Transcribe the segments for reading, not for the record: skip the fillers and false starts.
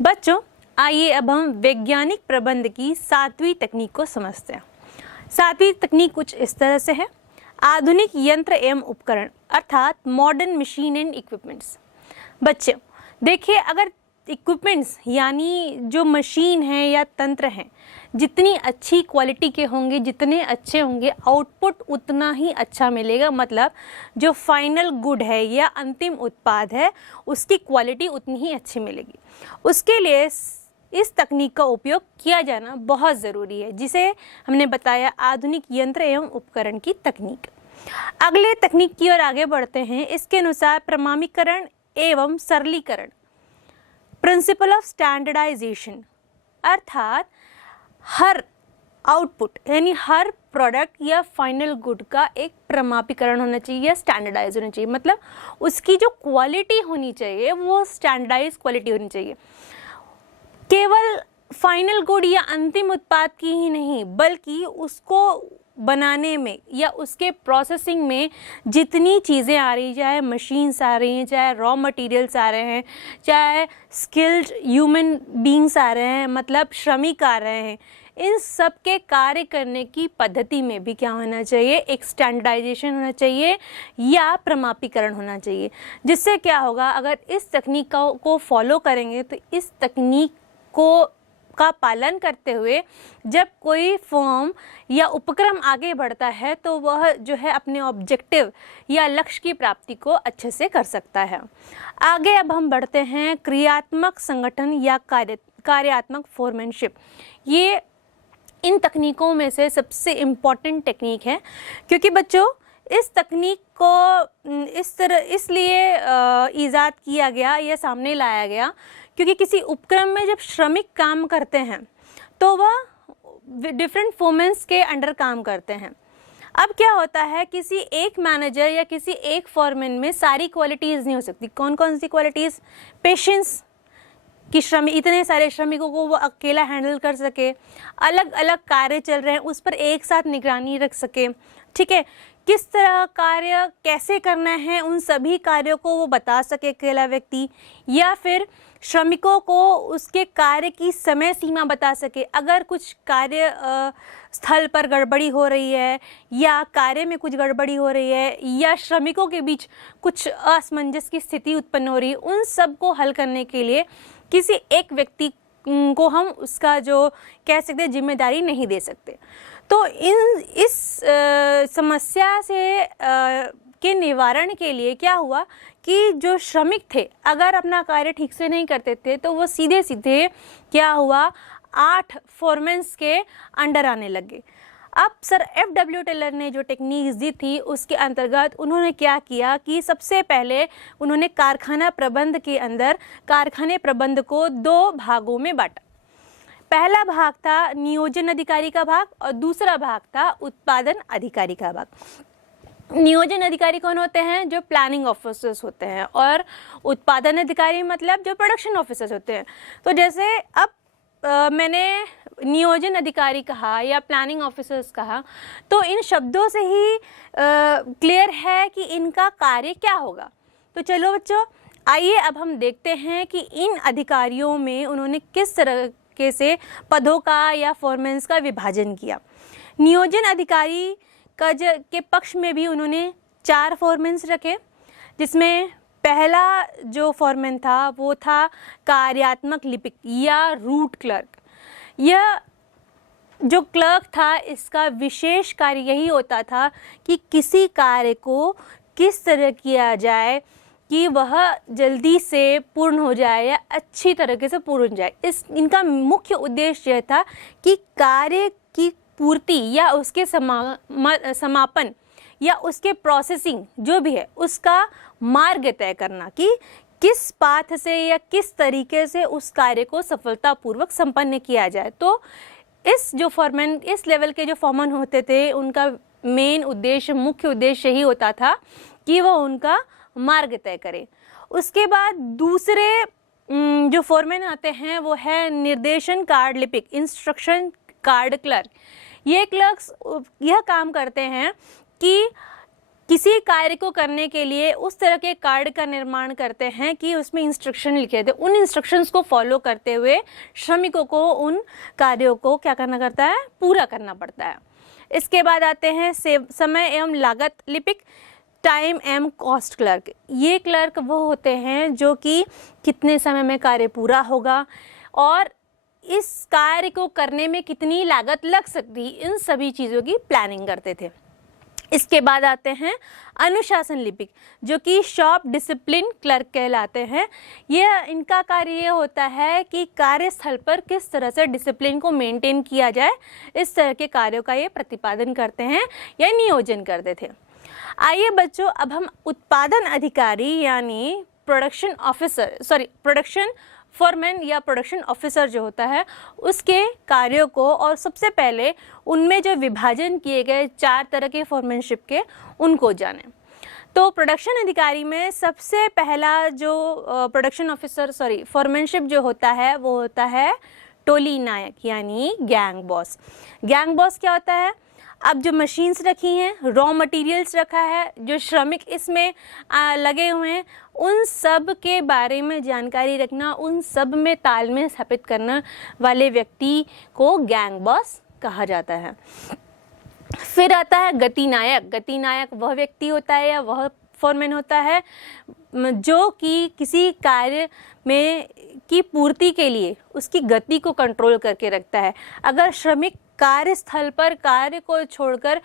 बच्चों, आइए अब हम वैज्ञानिक प्रबंध की 7वीं तकनीक को समझते हैं। 7वीं तकनीक कुछ इस तरह से है। आधुनिक यंत्र एवं उपकरण अर्थात मॉडर्न मशीन एंड इक्विपमेंट्स। बच्चों देखिए, अगर इक्विपमेंट्स यानी जो मशीन है या तंत्र हैं, जितनी अच्छी क्वालिटी के होंगे, जितने अच्छे होंगे, आउटपुट उतना ही अच्छा मिलेगा। मतलब जो फाइनल गुड है या अंतिम उत्पाद है, उसकी क्वालिटी उतनी ही अच्छी मिलेगी। उसके लिए इस तकनीक का उपयोग किया जाना बहुत ज़रूरी है, जिसे हमने बताया आधुनिक यंत्र एवं उपकरण की तकनीक। अगले तकनीक की ओर आगे बढ़ते हैं। इसके अनुसार प्रमाणीकरण एवं सरलीकरण, प्रिंसिपल ऑफ स्टैंडर्डाइजेशन, अर्थात हर आउटपुट यानी हर प्रोडक्ट या फाइनल गुड का एक प्रमाणीकरण होना चाहिए या स्टैंडर्डाइज होना चाहिए। मतलब उसकी जो क्वालिटी होनी चाहिए वो स्टैंडर्डाइज क्वालिटी होनी चाहिए। केवल फाइनल गुड या अंतिम उत्पाद की ही नहीं, बल्कि उसको बनाने में या उसके प्रोसेसिंग में जितनी चीज़ें आ रही, चाहे मशीन्स आ रही हैं, चाहे रॉ मटेरियल्स आ रहे हैं, चाहे स्किल्ड ह्यूमन बींग्स आ रहे हैं, मतलब श्रमिक आ रहे हैं, इन सब के कार्य करने की पद्धति में भी क्या होना चाहिए, एक स्टैंडर्डाइजेशन होना चाहिए या प्रमाणीकरण होना चाहिए। जिससे क्या होगा, अगर इस तकनीक को फॉलो करेंगे तो इस तकनीक का पालन करते हुए जब कोई फॉर्म या उपक्रम आगे बढ़ता है तो वह जो है अपने ऑब्जेक्टिव या लक्ष्य की प्राप्ति को अच्छे से कर सकता है। आगे अब हम बढ़ते हैं क्रियात्मक संगठन या कार्यात्मक फोरमैनशिप। ये इन तकनीकों में से सबसे इम्पॉर्टेंट टेक्निक है, क्योंकि बच्चों इस तकनीक को इस तरह इसलिए ईजाद किया गया या सामने लाया गया क्योंकि किसी उपक्रम में जब श्रमिक काम करते हैं तो वह डिफरेंट फोरमैन्स के अंडर काम करते हैं। अब क्या होता है, किसी एक मैनेजर या किसी एक फोरमैन में सारी क्वालिटीज़ नहीं हो सकती। कौन कौन सी क्वालिटीज़? पेशेंस, कि श्रमिक इतने सारे श्रमिकों को वो अकेला हैंडल कर सके, अलग अलग कार्य चल रहे हैं उस पर एक साथ निगरानी रख सके, ठीक है, किस तरह कार्य कैसे करना है उन सभी कार्यों को वो बता सके अकेला व्यक्ति, या फिर श्रमिकों को उसके कार्य की समय सीमा बता सके। अगर कुछ कार्य स्थल पर गड़बड़ी हो रही है या कार्य में कुछ गड़बड़ी हो रही है या श्रमिकों के बीच कुछ असमंजस की स्थिति उत्पन्न हो रही है, उन सब को हल करने के लिए किसी एक व्यक्ति को हम उसका जो कह सकते हैं जिम्मेदारी नहीं दे सकते। तो इस समस्या से के निवारण के लिए क्या हुआ कि जो श्रमिक थे अगर अपना कार्य ठीक से नहीं करते थे तो वो सीधे सीधे क्या हुआ, 8 फोरमैन्स के अंडर आने लगे। अब सर F.W. टेलर ने जो टेक्निक्स दी थी उसके अंतर्गत उन्होंने क्या किया कि सबसे पहले उन्होंने कारखाना प्रबंध के अंदर कारखाने प्रबंध को 2 भागों में बांटा। पहला भाग था नियोजन अधिकारी का भाग और दूसरा भाग था उत्पादन अधिकारी का भाग। नियोजन अधिकारी कौन होते हैं? जो प्लानिंग ऑफिसर्स होते हैं, और उत्पादन अधिकारी मतलब जो प्रोडक्शन ऑफिसर्स होते हैं। तो जैसे अब मैंने नियोजन अधिकारी कहा या प्लानिंग ऑफिसर्स कहा, तो इन शब्दों से ही क्लियर है कि इनका कार्य क्या होगा। तो चलो बच्चों, आइए अब हम देखते हैं कि इन अधिकारियों में उन्होंने किस तरह से पदों का या फोरमैन्स का विभाजन किया। नियोजन अधिकारी के पक्ष में भी उन्होंने 4 फोरमैन्स रखे, जिसमें पहला जो फोरमैन था वो था कार्यात्मक लिपिक या रूट क्लर्क। यह जो क्लर्क था इसका विशेष कार्य यही होता था कि किसी कार्य को किस तरह किया जाए कि वह जल्दी से पूर्ण हो जाए या अच्छी तरीके से पूर्ण हो जाए। इनका मुख्य उद्देश्य यह था कि कार्य की पूर्ति या उसके समापन या उसके प्रोसेसिंग जो भी है उसका मार्ग तय करना, कि किस पाथ से या किस तरीके से उस कार्य को सफलतापूर्वक संपन्न किया जाए। तो इस जो फॉरमैन, इस लेवल के जो फॉरमैन होते थे, उनका मेन उद्देश्य, मुख्य उद्देश्य यही होता था कि वह उनका मार्ग तय करें। उसके बाद दूसरे जो फोरमैन आते हैं वो है निर्देशन कार्ड लिपिक, इंस्ट्रक्शन कार्ड क्लर्क। ये क्लर्क्स यह काम करते हैं कि किसी कार्य को करने के लिए उस तरह के कार्ड का निर्माण करते हैं कि उसमें इंस्ट्रक्शन लिखे थे, उन इंस्ट्रक्शंस को फॉलो करते हुए श्रमिकों को उन कार्यों को क्या करना करता है, पूरा करना पड़ता है। इसके बाद आते हैं समय एवं लागत लिपिक, टाइम एवं कॉस्ट क्लर्क। ये क्लर्क वो होते हैं जो कि कितने समय में कार्य पूरा होगा और इस कार्य को करने में कितनी लागत लग सकती, इन सभी चीज़ों की प्लानिंग करते थे। इसके बाद आते हैं अनुशासन लिपिक, जो कि शॉप डिसिप्लिन क्लर्क कहलाते हैं। यह इनका कार्य ये होता है कि कार्यस्थल पर किस तरह से डिसिप्लिन को मेंटेन किया जाए, इस तरह के कार्यों का ये प्रतिपादन करते हैं या नियोजन करते थे। आइए बच्चों, अब हम उत्पादन अधिकारी यानी प्रोडक्शन फोरमैन या प्रोडक्शन ऑफिसर जो होता है उसके कार्यों को, और सबसे पहले उनमें जो विभाजन किए गए 4 तरह के फोरमैनशिप के, उनको जानें। तो प्रोडक्शन अधिकारी में सबसे पहला जो फोरमैनशिप जो होता है वो होता है टोली नायक यानी गैंग बॉस। गैंग बॉस क्या होता है? अब जो मशीन्स रखी हैं, रॉ मटेरियल्स रखा है, जो श्रमिक इसमें लगे हुए हैं, उन सब के बारे में जानकारी रखना, उन सब में तालमेल स्थापित करने वाले व्यक्ति को गैंग बॉस कहा जाता है। फिर आता है गति नायक। गति नायक वह व्यक्ति होता है या वह फोरमैन होता है जो कि किसी कार्य में की पूर्ति के लिए उसकी गति को कंट्रोल करके रखता है। अगर श्रमिक कार्यस्थल पर कार्य को छोड़कर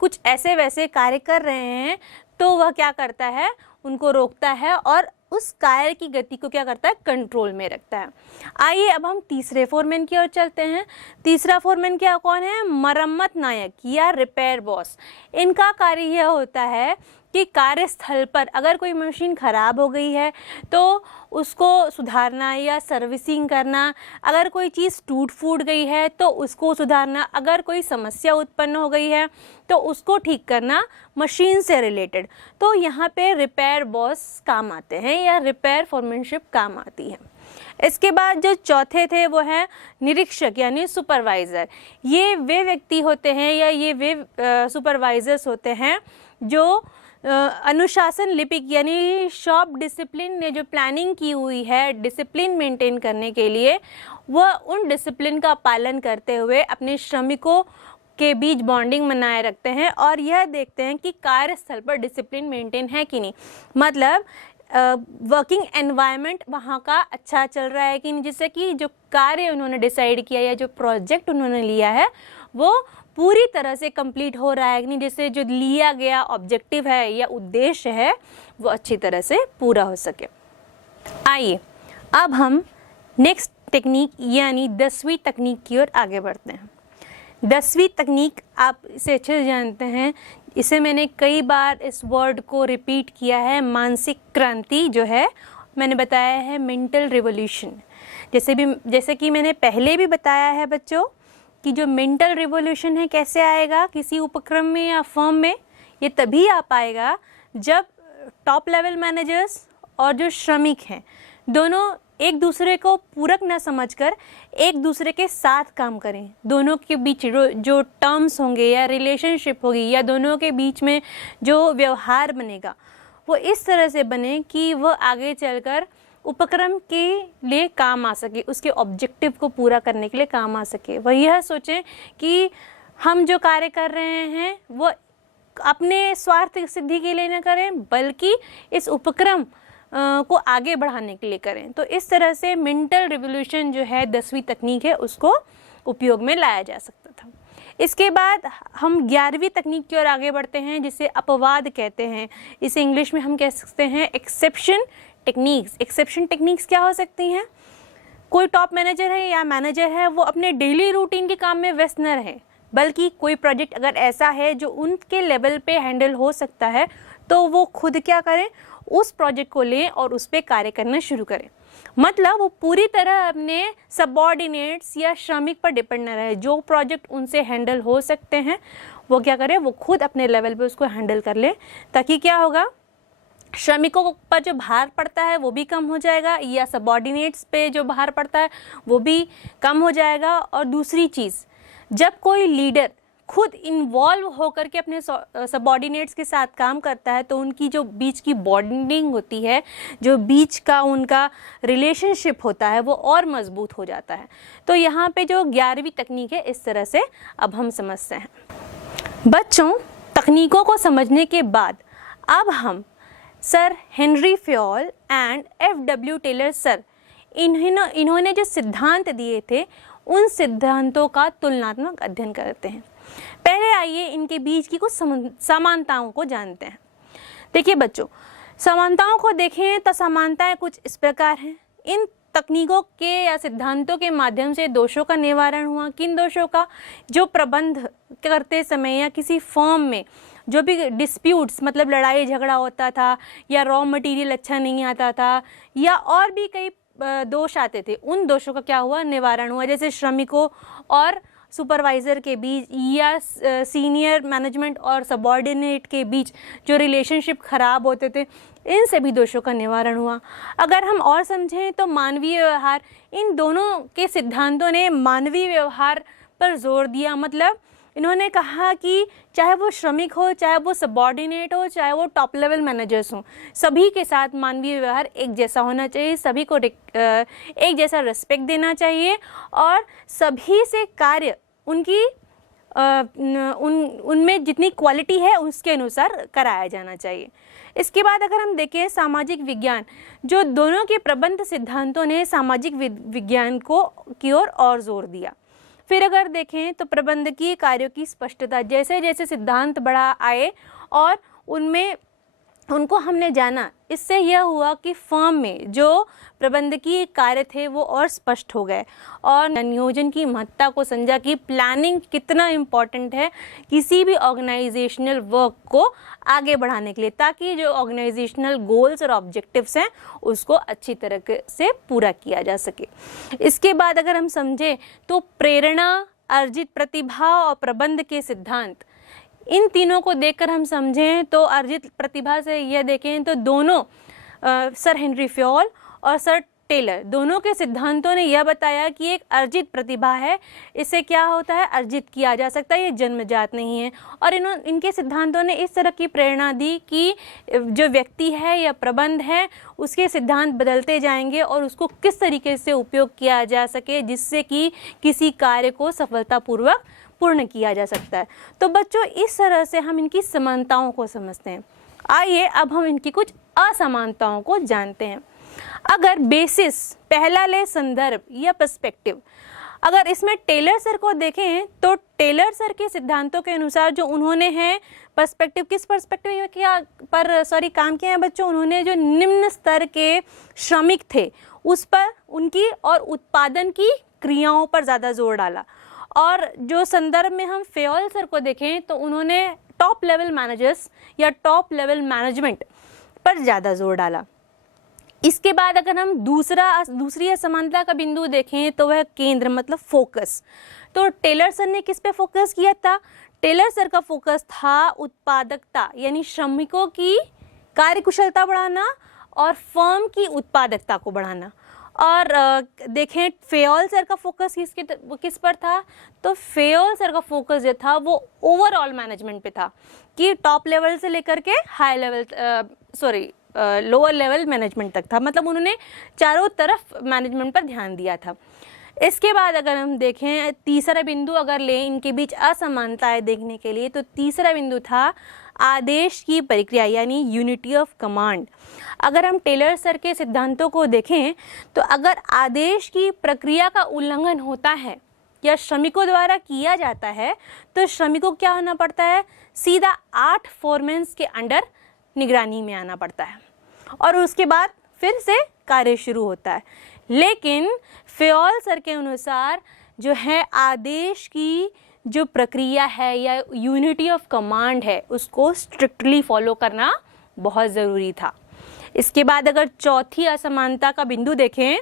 कुछ ऐसे वैसे कार्य कर रहे हैं तो वह क्या करता है, उनको रोकता है और उस कार्य की गति को क्या करता है, कंट्रोल में रखता है। आइए अब हम तीसरे फोरमैन की ओर चलते हैं। तीसरा फोरमैन क्या कौन है? मरम्मत नायक या रिपेयर बॉस। इनका कार्य यह होता है कि कार्यस्थल पर अगर कोई मशीन ख़राब हो गई है तो उसको सुधारना या सर्विसिंग करना, अगर कोई चीज़ टूट फूट गई है तो उसको सुधारना, अगर कोई समस्या उत्पन्न हो गई है तो उसको ठीक करना मशीन से रिलेटेड। तो यहाँ पे रिपेयर बॉस काम आते हैं या रिपेयर फोरमैनशिप काम आती है। इसके बाद जो चौथे थे वो है निरीक्षक यानी सुपरवाइज़र। ये वे व्यक्ति होते हैं या ये वे सुपरवाइज़र्स होते हैं जो अनुशासन लिपिक यानी शॉप डिसिप्लिन ने जो प्लानिंग की हुई है डिसिप्लिन मेंटेन करने के लिए, वह उन डिसिप्लिन का पालन करते हुए अपने श्रमिकों के बीच बॉन्डिंग बनाए रखते हैं और यह देखते हैं कि कार्यस्थल पर डिसिप्लिन मेंटेन है कि नहीं, मतलब वर्किंग एनवायरनमेंट वहाँ का अच्छा चल रहा है कि नहीं, जिससे कि जो कार्य उन्होंने डिसाइड किया या जो प्रोजेक्ट उन्होंने लिया है वो पूरी तरह से कंप्लीट हो रहा है कि नहीं, जिससे जो लिया गया ऑब्जेक्टिव है या उद्देश्य है वो अच्छी तरह से पूरा हो सके। आइए अब हम नेक्स्ट टेक्निक यानी 10वीं तकनीक की ओर आगे बढ़ते हैं। 10वीं तकनीक आप इसे अच्छे से जानते हैं, इसे मैंने कई बार इस वर्ड को रिपीट किया है। मानसिक क्रांति जो है मैंने बताया है मेंटल रिवॉल्यूशन। जैसे कि मैंने पहले भी बताया है बच्चों कि जो मेंटल रिवॉल्यूशन है कैसे आएगा किसी उपक्रम में या फर्म में, ये तभी आ पाएगा जब टॉप लेवल मैनेजर्स और जो श्रमिक हैं दोनों एक दूसरे को पूरक न समझकर एक दूसरे के साथ काम करें। दोनों के बीच जो टर्म्स होंगे या रिलेशनशिप होगी या दोनों के बीच में जो व्यवहार बनेगा वो इस तरह से बने कि वह आगे चलकर उपक्रम के लिए काम आ सके, उसके ऑब्जेक्टिव को पूरा करने के लिए काम आ सके। वह यह सोचें कि हम जो कार्य कर रहे हैं वो अपने स्वार्थ सिद्धि के लिए न करें बल्कि इस उपक्रम को आगे बढ़ाने के लिए करें। तो इस तरह से मेंटल रिवॉल्यूशन जो है 10वीं तकनीक है उसको उपयोग में लाया जा सकता था। इसके बाद हम 11वीं तकनीक की ओर आगे बढ़ते हैं जिसे अपवाद कहते हैं। इसे इंग्लिश में हम कह सकते हैं एक्सेप्शन टेक्निक्स। एक्सेप्शन टेक्निक्स क्या हो सकती हैं? कोई टॉप मैनेजर है या मैनेजर है वो अपने डेली रूटीन के काम में व्यस्त न रहे बल्कि कोई प्रोजेक्ट अगर ऐसा है जो उनके लेवल पे हैंडल हो सकता है तो वो खुद क्या करें, उस प्रोजेक्ट को लें और उस पर कार्य करना शुरू करें। मतलब वो पूरी तरह अपने सबऑर्डिनेट्स या श्रमिक पर डिपेंड न रहे। जो प्रोजेक्ट उनसे हैंडल हो सकते हैं वो क्या करें, वो खुद अपने लेवल पे उसको हैंडल कर लें, ताकि क्या होगा, श्रमिकों पर जो भार पड़ता है वो भी कम हो जाएगा या सबऑर्डिनेट्स पे जो भार पड़ता है वो भी कम हो जाएगा। और दूसरी चीज़, जब कोई लीडर खुद इन्वॉल्व होकर के अपने सबऑर्डिनेट्स के साथ काम करता है तो उनकी जो बीच की बॉन्डिंग होती है, जो बीच का उनका रिलेशनशिप होता है, वो और मजबूत हो जाता है। तो यहाँ पे जो 11वीं तकनीक है इस तरह से अब हम समझते हैं। बच्चों, तकनीकों को समझने के बाद अब हम sir Henry Fayol and F W. Taylor sir इन्होंने जो सिद्धांत दिए थे उन सिद्धांतों का तुलनात्मक अध्ययन करते हैं। पहले आइए इनके बीच की कुछ समानताओं को जानते हैं। देखिए बच्चों, समानताओं को देखें तो समानताएं कुछ इस प्रकार हैं। इन तकनीकों के या सिद्धांतों के माध्यम से दोषों का निवारण हुआ। किन दोषों का? जो प्रबंध करते समय या किसी फर्म में जो भी डिस्प्यूट्स, मतलब लड़ाई झगड़ा होता था, या रॉ मटेरियल अच्छा नहीं आता था, या और भी कई दोष आते थे, उन दोषों का क्या हुआ? निवारण हुआ। जैसे श्रमिकों और सुपरवाइज़र के बीच या सीनियर मैनेजमेंट और सबऑर्डिनेट के बीच जो रिलेशनशिप खराब होते थे, इन सभी दोषों का निवारण हुआ। अगर हम और समझें तो मानवीय व्यवहार, इन दोनों के सिद्धांतों ने मानवीय व्यवहार पर जोर दिया। मतलब इन्होंने कहा कि चाहे वो श्रमिक हो, चाहे वो सबऑर्डिनेट हो, चाहे वो टॉप लेवल मैनेजर्स हों, सभी के साथ मानवीय व्यवहार एक जैसा होना चाहिए, सभी को एक जैसा रिस्पेक्ट देना चाहिए और सभी से कार्य उनकी उनमें जितनी क्वालिटी है उसके अनुसार कराया जाना चाहिए। इसके बाद अगर हम देखें सामाजिक विज्ञान, जो दोनों के प्रबंध सिद्धांतों ने सामाजिक विज्ञान को की ओर और जोर दिया। फिर अगर देखें तो प्रबंधकीय कार्यों की स्पष्टता, जैसे जैसे सिद्धांत बढ़ा आए और उनमें उनको हमने जाना, इससे यह हुआ कि फर्म में जो प्रबंधकीय कार्य थे वो और स्पष्ट हो गए और नियोजन की महत्ता को समझा कि प्लानिंग कितना इम्पॉर्टेंट है किसी भी ऑर्गेनाइजेशनल वर्क को आगे बढ़ाने के लिए, ताकि जो ऑर्गेनाइजेशनल गोल्स और ऑब्जेक्टिव्स हैं उसको अच्छी तरह से पूरा किया जा सके। इसके बाद अगर हम समझें तो प्रेरणा, अर्जित प्रतिभा और प्रबंध के सिद्धांत, इन तीनों को देखकर हम समझें तो अर्जित प्रतिभा से यह देखें तो दोनों सर हेनरी फ्योल और सर टेलर दोनों के सिद्धांतों ने यह बताया कि एक अर्जित प्रतिभा है, इसे क्या होता है? अर्जित किया जा सकता है, ये जन्मजात नहीं है। और इनके सिद्धांतों ने इस तरह की प्रेरणा दी कि जो व्यक्ति है या प्रबंध है उसके सिद्धांत बदलते जाएंगे और उसको किस तरीके से उपयोग किया जा सके जिससे कि किसी कार्य को सफलतापूर्वक पूर्ण किया जा सकता है। तो बच्चों, इस तरह से हम इनकी समानताओं को समझते हैं। आइए अब हम इनकी कुछ असमानताओं को जानते हैं। अगर बेसिस पहला ले संदर्भ या पर्सपेक्टिव, अगर इसमें टेलर सर को देखें तो टेलर सर के सिद्धांतों के अनुसार जो उन्होंने हैं पर्सपेक्टिव, किस पर्सपेक्टिव काम किया है बच्चों? उन्होंने जो निम्न स्तर के श्रमिक थे उस पर, उनकी और उत्पादन की क्रियाओं पर ज़्यादा जोर डाला। और जो संदर्भ में हम फ्योल सर को देखें तो उन्होंने टॉप लेवल मैनेजर्स या टॉप लेवल मैनेजमेंट पर ज़्यादा जोर डाला। इसके बाद अगर हम दूसरी असमानता का बिंदु देखें तो वह केंद्र, मतलब फोकस। तो टेलर सर ने किस पे फोकस किया था? टेलर सर का फोकस था उत्पादकता, यानी श्रमिकों की कार्यकुशलता बढ़ाना और फर्म की उत्पादकता को बढ़ाना। और देखें फ्योल सर का फोकस किस पर था? तो फ्योल सर का फोकस जो था वो ओवरऑल मैनेजमेंट पे था कि टॉप लेवल से लेकर के लोअर लेवल मैनेजमेंट तक था। मतलब उन्होंने चारों तरफ मैनेजमेंट पर ध्यान दिया था। इसके बाद अगर हम देखें तीसरा बिंदु अगर लें इनके बीच असमानताएं देखने के लिए, तो तीसरा बिंदु था आदेश की प्रक्रिया, यानी यूनिटी ऑफ कमांड। अगर हम टेलर सर के सिद्धांतों को देखें तो अगर आदेश की प्रक्रिया का उल्लंघन होता है या श्रमिकों द्वारा किया जाता है तो श्रमिकों को क्या होना पड़ता है? सीधा 8 फोरमैन्स के अंडर निगरानी में आना पड़ता है और उसके बाद फिर से कार्य शुरू होता है। लेकिन फ्योल सर के अनुसार जो है आदेश की जो प्रक्रिया है या यूनिटी ऑफ कमांड है उसको स्ट्रिक्टली फॉलो करना बहुत ज़रूरी था। इसके बाद अगर चौथी असमानता का बिंदु देखें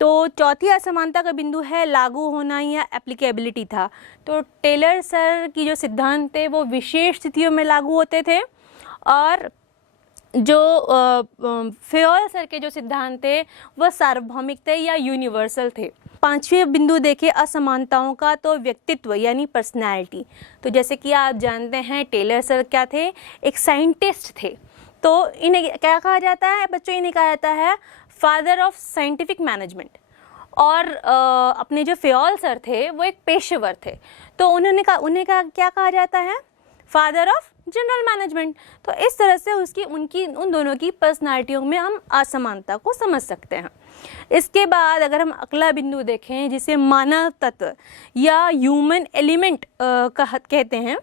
तो चौथी असमानता का बिंदु है लागू होना या एप्लीकेबिलिटी था। तो टेलर सर की जो सिद्धांत थे वो विशेष स्थितियों में लागू होते थे और जो फेयोल सर के जो सिद्धांत थे वह सार्वभौमिक थे या यूनिवर्सल थे। पांचवें बिंदु देखें असमानताओं का, तो व्यक्तित्व यानी पर्सनैलिटी। तो जैसे कि आप जानते हैं टेलर सर क्या थे, एक साइंटिस्ट थे। तो इन्हें क्या कहा जाता है बच्चों, इन्हें कहा जाता है फादर ऑफ साइंटिफिक मैनेजमेंट। और अपने जो फेयोल सर थे वो एक पेशेवर थे, तो उन्हें क्या कहा जाता है, फादर ऑफ जनरल मैनेजमेंट। तो इस तरह से उन दोनों की पर्सनालिटियों में हम असमानता को समझ सकते हैं। इसके बाद अगर हम अगला बिंदु देखें जिसे मानव तत्व या ह्यूमन एलिमेंट कहते हैं,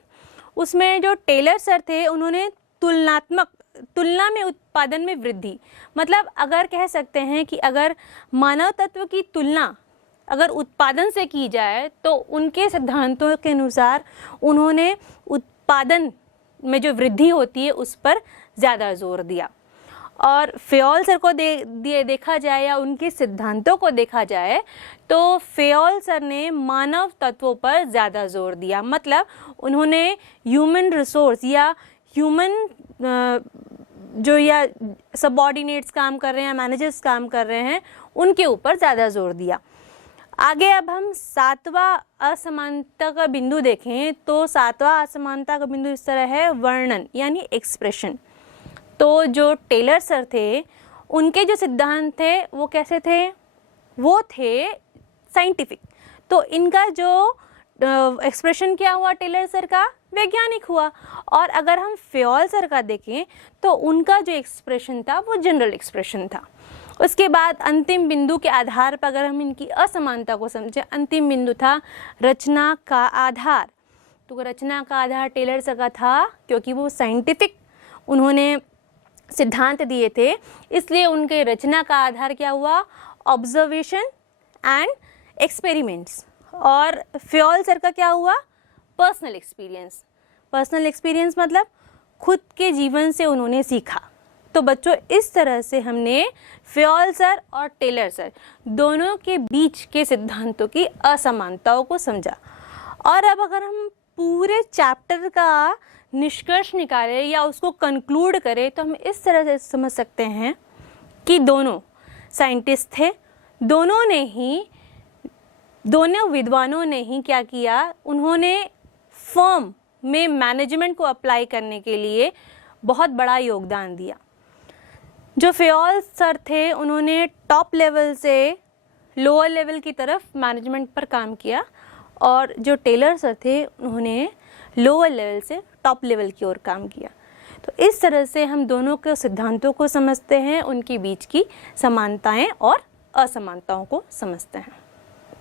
उसमें जो टेलर सर थे उन्होंने तुलना में उत्पादन में वृद्धि, मतलब अगर कह सकते हैं कि अगर मानव तत्व की तुलना अगर उत्पादन से की जाए तो उनके सिद्धांतों के अनुसार उन्होंने उत्पादन में जो वृद्धि होती है उस पर ज़्यादा जोर दिया। और फेयोल सर को देखा जाए या उनके सिद्धांतों को देखा जाए तो फेयोल सर ने मानव तत्वों पर ज़्यादा जोर दिया, मतलब उन्होंने ह्यूमन रिसोर्स या ह्यूमन जो या सबऑर्डिनेट्स काम कर रहे हैं, मैनेजर्स काम कर रहे हैं, उनके ऊपर ज़्यादा जोर दिया। आगे अब हम सातवां असमानता का बिंदु देखें तो सातवां असमानता का बिंदु इस तरह है, वर्णन यानी एक्सप्रेशन। तो जो टेलर सर थे उनके जो सिद्धांत थे वो कैसे थे, वो थे साइंटिफिक। तो इनका जो एक्सप्रेशन क्या हुआ टेलर सर का, वैज्ञानिक हुआ। और अगर हम फेयोल सर का देखें तो उनका जो एक्सप्रेशन था वो जनरल एक्सप्रेशन था। उसके बाद अंतिम बिंदु के आधार पर अगर हम इनकी असमानता को समझें, अंतिम बिंदु था रचना का आधार। तो रचना का आधार टेलर सर का था क्योंकि वो साइंटिफिक उन्होंने सिद्धांत दिए थे, इसलिए उनके रचना का आधार क्या हुआ, ऑब्जर्वेशन एंड एक्सपेरिमेंट्स। और फेयोल सर का क्या हुआ, पर्सनल एक्सपीरियंस। पर्सनल एक्सपीरियंस मतलब खुद के जीवन से उन्होंने सीखा। तो बच्चों इस तरह से हमने फेयोल सर और टेलर सर दोनों के बीच के सिद्धांतों की असमानताओं को समझा। और अब अगर हम पूरे चैप्टर का निष्कर्ष निकालें या उसको कंक्लूड करें तो हम इस तरह से समझ सकते हैं कि दोनों साइंटिस्ट थे, दोनों विद्वानों ने ही क्या किया, उन्होंने फर्म में मैनेजमेंट को अप्लाई करने के लिए बहुत बड़ा योगदान दिया। जो फेयोल सर थे उन्होंने टॉप लेवल से लोअर लेवल की तरफ मैनेजमेंट पर काम किया, और जो टेलर सर थे उन्होंने लोअर लेवल से टॉप लेवल की ओर काम किया। तो इस तरह से हम दोनों के सिद्धांतों को समझते हैं, उनके बीच की समानताएं और असमानताओं को समझते हैं।